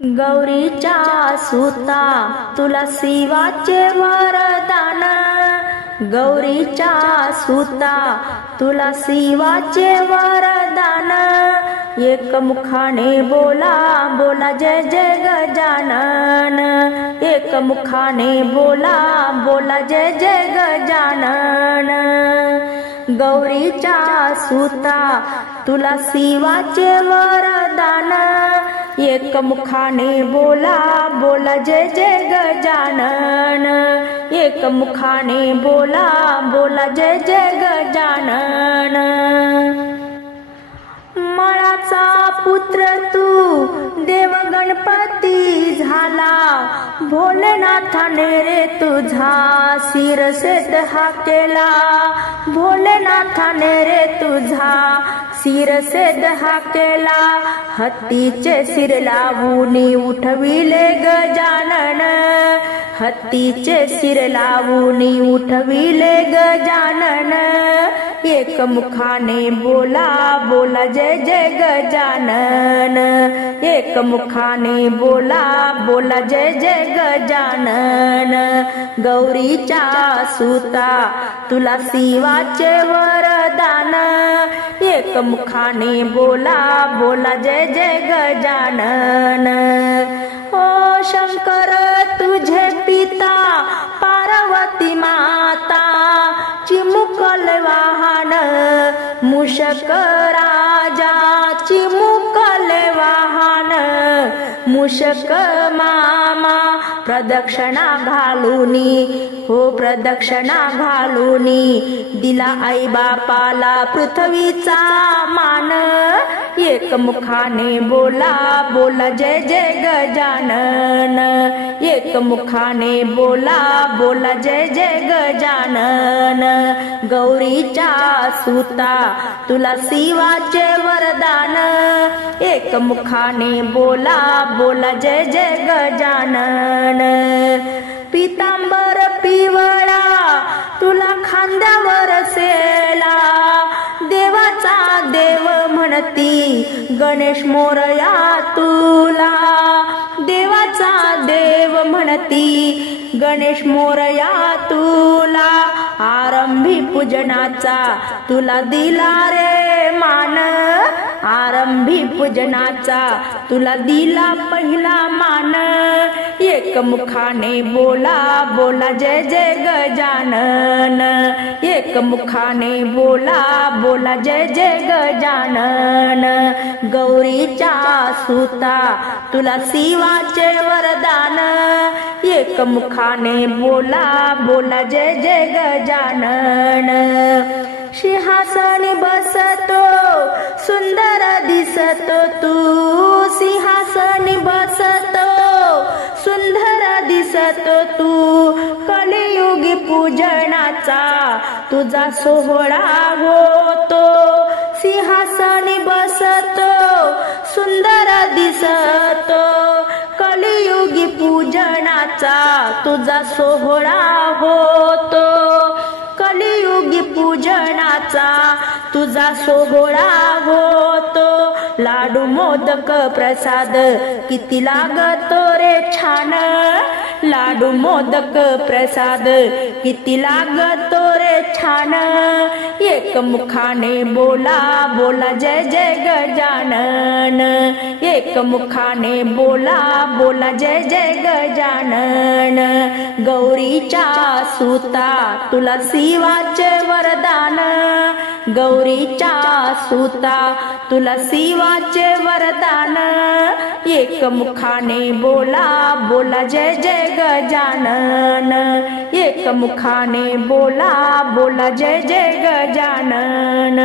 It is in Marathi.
गौरीच्या सुता तुला शिवाचे वरदान, गौरीच्या सुता तुला शिवाचे वरदान। एक मुखाने बोला बोला जय जय गजानन, एक मुखाने बोला बोला जय जय गजानन। गौरीच्या सुता तुला शिवाचे वरदान, एक मुखाने बोला बोला जय जय गजानन, एक मुखाने बोला बोला जय जय गजानन। मळाचा पुत्र तू देव गणपती झाला, भोलेनाथाने रे तुझा शिरसेत हा केला, भोलेनाथाने रे तुझा शिरसेत हा केला। हत्तीचे शिर लावूनी उठविले गजानन, हत्तीचे शिर लावूनी उठविले गजानन। एक मुखाने बोला बोला जय जय गजानन, एक मुखाने बोला बोला जय जय गजानन। गौरीच्या सुता तुला शिवाचे वरदान, एक मुखाने बोला बोला जय जय गजानन। ओ शंकर तुझे पिता पार्वती माता, चिमुकल वाहन मूषक राजा, चिमुकल वाहन मूषक मामा। प्रदक्षिणा घालूनी हो प्रदक्षिणा घालूनी दिला आई बापाला पृथ्वीचा मान। एक मुखाने बोला बोला जय जय गजानन, एक मुखाने बोला बोला जय जय गजानन। गौरीच्या सुता तुला शिवाचे वरदान, एक मुखाने बोला बोला जय जय गजानन। पितांबर पिवळा तुला खांद्यावर सेला, देवाचा देव म्हणती गणेश मोरया तुला, देवाचा देव म्हणती गणेश मोरया तुला। आरंभी पूजनाचा तुला दिला रे मान, आरंभी पूजनाचा तुला दिला पहिला मान। एक मुखाने बोला बोला जय जय गजानन, एक मुखाने बोला बोला जय जय गजानन। गौरीच्या सुता तुला शिवाचे वरदान, एक मुखाने बोला बोला जय जय गजानन। सिंहासनी बसतो सुंदर दिसतो तू, सिंहासनी बसतो सुंदर दिसतो तू। कलियुगी पूजनाचा तुझा सोहळा होतो, सिंहासनी बसतो सुंदर दिसतो। कलियुगी पूजनाचा तुझा सोहळा होतो, कलियुगी पूजनाचा तुझा सोहळा होतो। लाडू मोदक प्रसाद किती लागतो रे छान, लाडू मोदक प्रसाद किती लागतो रे छान। एक मुखाने बोला बोला जय जय गजानन, एक मुखाने बोला बोला जय जय गजानन। गौरीच्या सुता तुला शिवाचे वरदान, गौरीच्या सुता तुला शिवाचे वरदान। एक मुखाने बोला बोला जय जय गजानन, एक मुखाने बोला बोला जय जय गजानन।